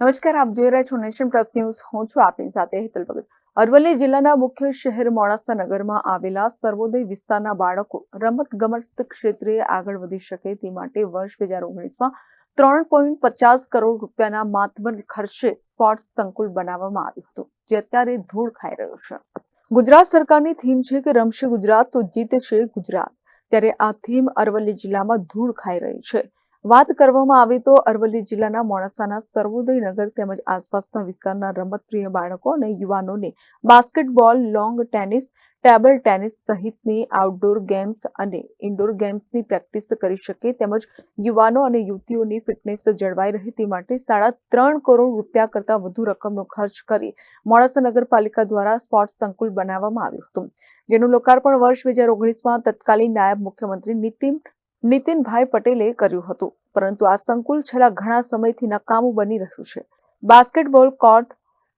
નમસ્કાર, આપ જોઈ રહ્યા છો નેશન પ્લસ ન્યૂઝ. હું છું આપની સાથે હેતલ ભગત. અરવલ્લી જિલ્લાના મુખ્ય શહેર મોડાસા નગરમાં આવેલા સર્વોદય વિસ્તારના બાળકો રમત-ગમત ક્ષેત્રે આગળ વધી શકે તે માટે વર્ષ 2019માં 3.50 કરોડ રૂપિયાના માતબર ખર્ચે સ્પોર્ટ્સ સંકુલ બનાવવામાં આવ્યું હતું, જે અત્યારે ધૂળ ખાઈ રહ્યું છે. ગુજરાત સરકારની થીમ છે કે રમશે ગુજરાત તો જીતશે ગુજરાત, ત્યારે આ થીમ અરવલ્લી જિલ્લામાં ધૂળ ખાઈ રહી છે. વાત કરવામાં આવે તો અરવલ્લી જિલ્લાના મોડાસાના સર્વોદય નગર તેમજ આસપાસના વિસ્તારના રમતપ્રિય બાળકો અને યુવાનોને basketball, long tennis, table tennis સહિતની આઉટડોર ગેમ્સ અને ઇન્ડોર ગેમ્સની પ્રેક્ટિસ કરી શકે તેમજ યુવાનો અને યુવતીઓની ફિટનેસ જળવાઈ રહે તે માટે 3.5 કરોડ રૂપિયા કરતાં વધુ રકમનો ખર્ચ કરી મોડાસા નગરપાલિકા દ્વારા સ્પોર્ટ્સ સંકુલ બનાવવામાં આવ્યું હતું, જેનું લોકાર્પણ વર્ષ 2019માં તત્કાલીન નાયબ મુખ્યમંત્રી નીતિનભાઈ પટેલે કર્યું હતું, પરંતુ આ સંકુલ છેલ્લા ઘણા સમયથી નકામું બની રહ્યું છે. બાસ્કેટબોલ કોર્ટ,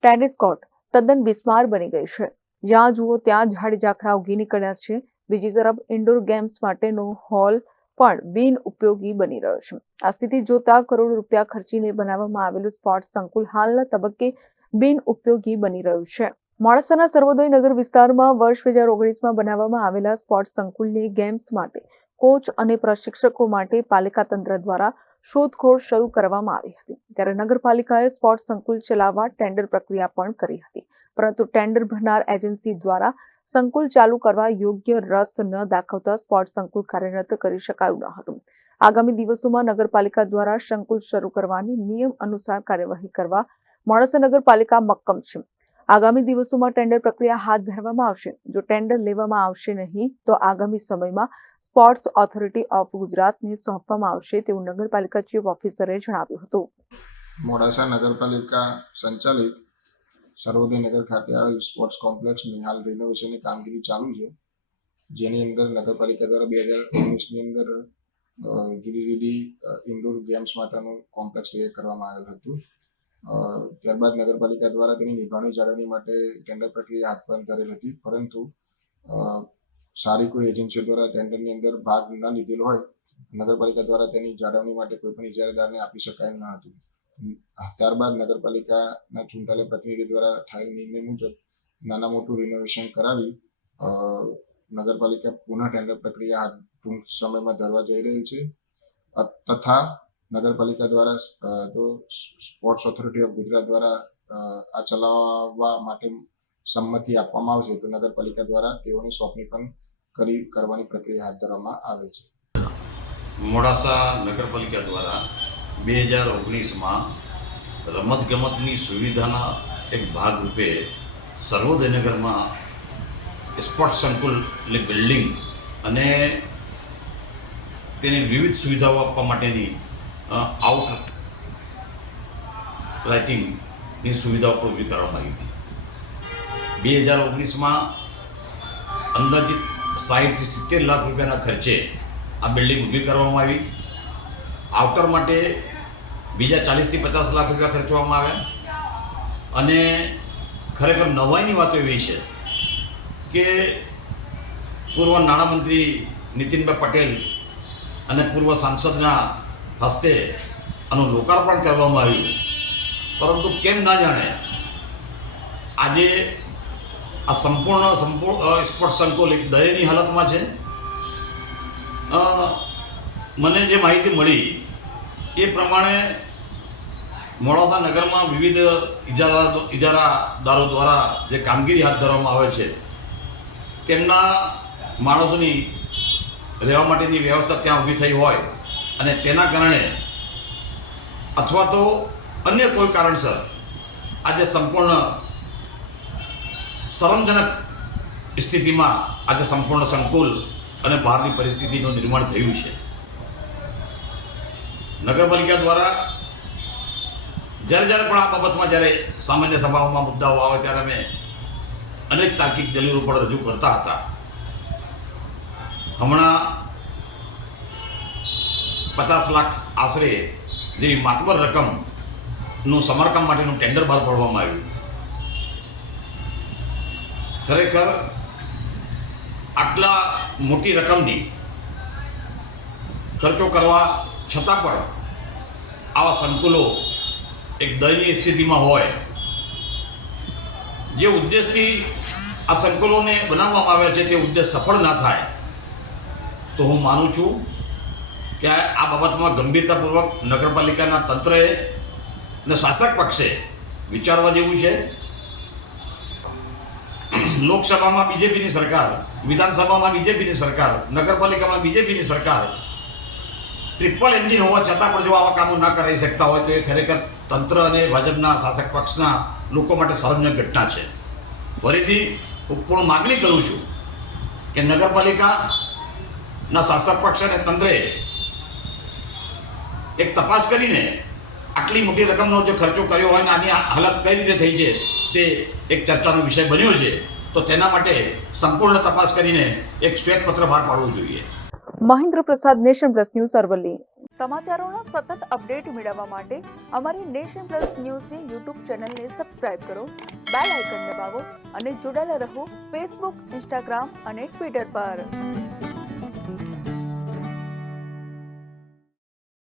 ટેનિસ કોર્ટ તદ્દન બિસ્માર બની ગઈ છે. જ્યાં જુઓ ત્યાં ઝાડ ઝાખરા ઉગી નીકળ્યા છે. બીજી તરફ ઇન્ડોર ગેમ્સ માટેનો હોલ પણ બિન ઉપયોગી બની રહ્યો છે. આ સ્થિતિ જોતા કરોડો રૂપિયા ખર્ચીને બનાવવામાં આવેલું સ્પોર્ટ્સ સંકુલ હાલના તબક્કે બિન ઉપયોગી બની રહ્યું છે. મોડાસાના સર્વોદય નગર વિસ્તારમાં વર્ષ 2019માં બનાવવામાં આવેલા સ્પોર્ટ્સ સંકુલની ગેમ્સ માટે કોચ અને પ્રશિક્ષકો માટે પાલિકા તંત્ર દ્વારા શોધખોળ શરૂ કરવામાં આવી હતી. ત્યારે નગરપાલિકાએ સ્પોર્ટ્સ સંકુલ ચલાવવા ટેન્ડર પ્રક્રિયા પણ કરી હતી, પરંતુ ટેન્ડર ભરનાર એજન્સી દ્વારા સંકુલ ચાલુ કરવા યોગ્ય રસ ન દાખવતા સ્પોર્ટ્સ સંકુલ કાર્યરત કરી શકાયું ન હતું. આગામી દિવસોમાં નગરપાલિકા દ્વારા સંકુલ શરૂ કરવાની નિયમ અનુસાર કાર્યવાહી કરવા મોડાસા નગરપાલિકા મક્કમ છે. આગામી દિવસોમાં ટેન્ડર પ્રક્રિયા હાથ ધરવામાં આવશે. જો ટેન્ડર લેવામાં આવશે નહીં તો આગામી સમયમાં સ્પોર્ટ્સ ઓથોરિટી ઓફ ગુજરાતને સોંપવામાં આવશે તેવું નગરપાલિકા ચીફ ઓફિસરે જણાવ્યું હતું. મોડાસા નગરપાલિકા સંચાલિત સર્વોદય નગર ખાતે આવેલ સ્પોર્ટ્સ કોમ્પ્લેક્સની હાલ રિનોવેશનની કામગીરી ચાલુ છે, જેની અંદર નગરપાલિકા દ્વારા 2019ની અંદર જુદી જુદી ઇન્ડોર ગેમ્સ માટેનું કોમ્પ્લેક્સ તૈયાર કરવામાં આવેલ હતું. ત્યારબાદ નગરપાલિકા દ્વારા તેની નિભાવણી જાળવણી માટે ટેન્ડર પ્રક્રિયા હાથ પર ધરેલ હતી, પરંતુ સારી કોઈ એજન્સીઓ દ્વારા ટેન્ડરની અંદર ભાગ ન લીધેલો હોય નગરપાલિકા દ્વારા તેની જાળવણી માટે કોઈ પણ ઇજારાદારને આપી શકાય ન હતું. ત્યારબાદ નગરપાલિકાના ચૂંટાયેલા પ્રતિનિધિ દ્વારા થયેલ નિર્ણય મુજબ નાના મોટું રિનોવેશન કરાવી નગરપાલિકા પુનઃ ટેન્ડર પ્રક્રિયા હાથ ટૂંક સમયમાં ધરવા જઈ રહેલ છે, તથા નગરપાલિકા દ્વારા જો સ્પોર્ટ્સ ઓથોરિટી ઓફ ગુજરાત દ્વારા આ ચલાવવા માટે સંમતિ આપવામાં આવશે તો નગરપાલિકા દ્વારા તેઓની સોંપણી પણ કરવાની પ્રક્રિયા હાથ ધરવામાં આવે છે. મોડાસા નગરપાલિકા દ્વારા 2019માં રમતગમતની સુવિધાના એક ભાગરૂપે સર્વોદય નગરમાં સ્પોર્ટ્સ સંકુલની બિલ્ડિંગ અને તેની વિવિધ સુવિધાઓ આપવા માટેની આઉટ રાઇટિંગની સુવિધાઓ પણ ઊભી કરવામાં આવી હતી. 2019માં અંદાજિત 60 થી 70 લાખ રૂપિયાના ખર્ચે આ બિલ્ડિંગ ઊભી કરવામાં આવી. આઉટર માટે બીજા 40 થી 50 લાખ રૂપિયા ખર્ચવામાં આવ્યા. અને ખરેખર નવાઈની વાત એવી છે કે પૂર્વ નાણામંત્રી નીતિનભાઈ પટેલ અને પૂર્વ સાંસદના હસ્તે આનું લોકાર્પણ કરવામાં આવ્યું, પરંતુ કેમ ના જાણે આજે આ સંપૂર્ણ સ્પોર્ટ્સ સંકુલ એક દયનીય હાલતમાં છે. મને જે માહિતી મળી એ પ્રમાણે મોડાસા નગરમાં વિવિધ ઇજારાદારો દ્વારા જે કામગીરી હાથ ધરવામાં આવે છે તેમના માણસોની રહેવા માટેની વ્યવસ્થા ત્યાં ઊભી થઈ હોય અને તેના કારણે અથવા તો અન્ય કોઈ કારણસર આજે સંપૂર્ણ શરમજનક સ્થિતિમાં આજે સંપૂર્ણ સંકુલ અને બહારની પરિસ્થિતિનું નિર્માણ થયું છે. નગરપાલિકા દ્વારા જ્યારે પણ આ બાબતમાં જ્યારે સામાન્ય સભાઓમાં મુદ્દાઓ આવે ત્યારે અમે અનેક તાર્કિક દલીલો પણ રજૂ કરતા હતા. હમણાં 50 લાખ આશરે જેવી માતબર રકમનું સમારકામ માટેનું ટેન્ડર બહાર પાડવામાં આવ્યું. ખરેખર આટલા મોટી રકમની ખર્ચો કરવા છતાં પણ આવા સંકુલો એક દયનીય સ્થિતિમાં હોય, જે ઉદ્દેશથી આ સંકુલોને બનાવવામાં આવ્યા છે તે ઉદ્દેશ સફળ ના થાય, તો હું માનું છું કે આ બાબતમાં ગંભીરતાપૂર્વક નગરપાલિકાના તંત્રએ અને શાસક પક્ષે વિચારવા જેવું છે. લોકસભામાં બીજેપીની સરકાર, વિધાનસભામાં બીજેપીની સરકાર, નગરપાલિકામાં બીજેપીની સરકાર, ટ્રિપલ એન્જિન હોવા છતાં પણ જો આવા કામો ના કરાવી શકતા હોય તો એ ખરેખર તંત્ર અને ભાજપના શાસક પક્ષના લોકો માટે શરમજનક ઘટના છે. ફરીથી હું પૂર્ણ માગણી કરું છું કે નગરપાલિકાના શાસક પક્ષ અને તંત્રે એક તપાસ કરીને આટલી મોટી રકમનો જે ખર્ચો કર્યો હોય ને આની હાલત કઈ રીતે થઈ છે તે એક ચર્ચાનો વિષય બન્યો છે, તો તેના માટે સંપૂર્ણ તપાસ કરીને એક શ્વેતપત્ર બહાર પાડવું જોઈએ. મહેન્દ્ર પ્રસાદ, નેશન પ્લસ ન્યૂઝ, અરવલ્લી. સમાચારોના સતત અપડેટ મેળવવા માટે અમારી નેશન પ્લસ ન્યૂઝની યુટ્યુબ ચેનલને સબસ્ક્રાઇબ કરો, બેલ આઇકન દબાવો અને જોડાયેલા રહો ફેસબુક, ઇન્સ્ટાગ્રામ અને ટ્વિટર પર.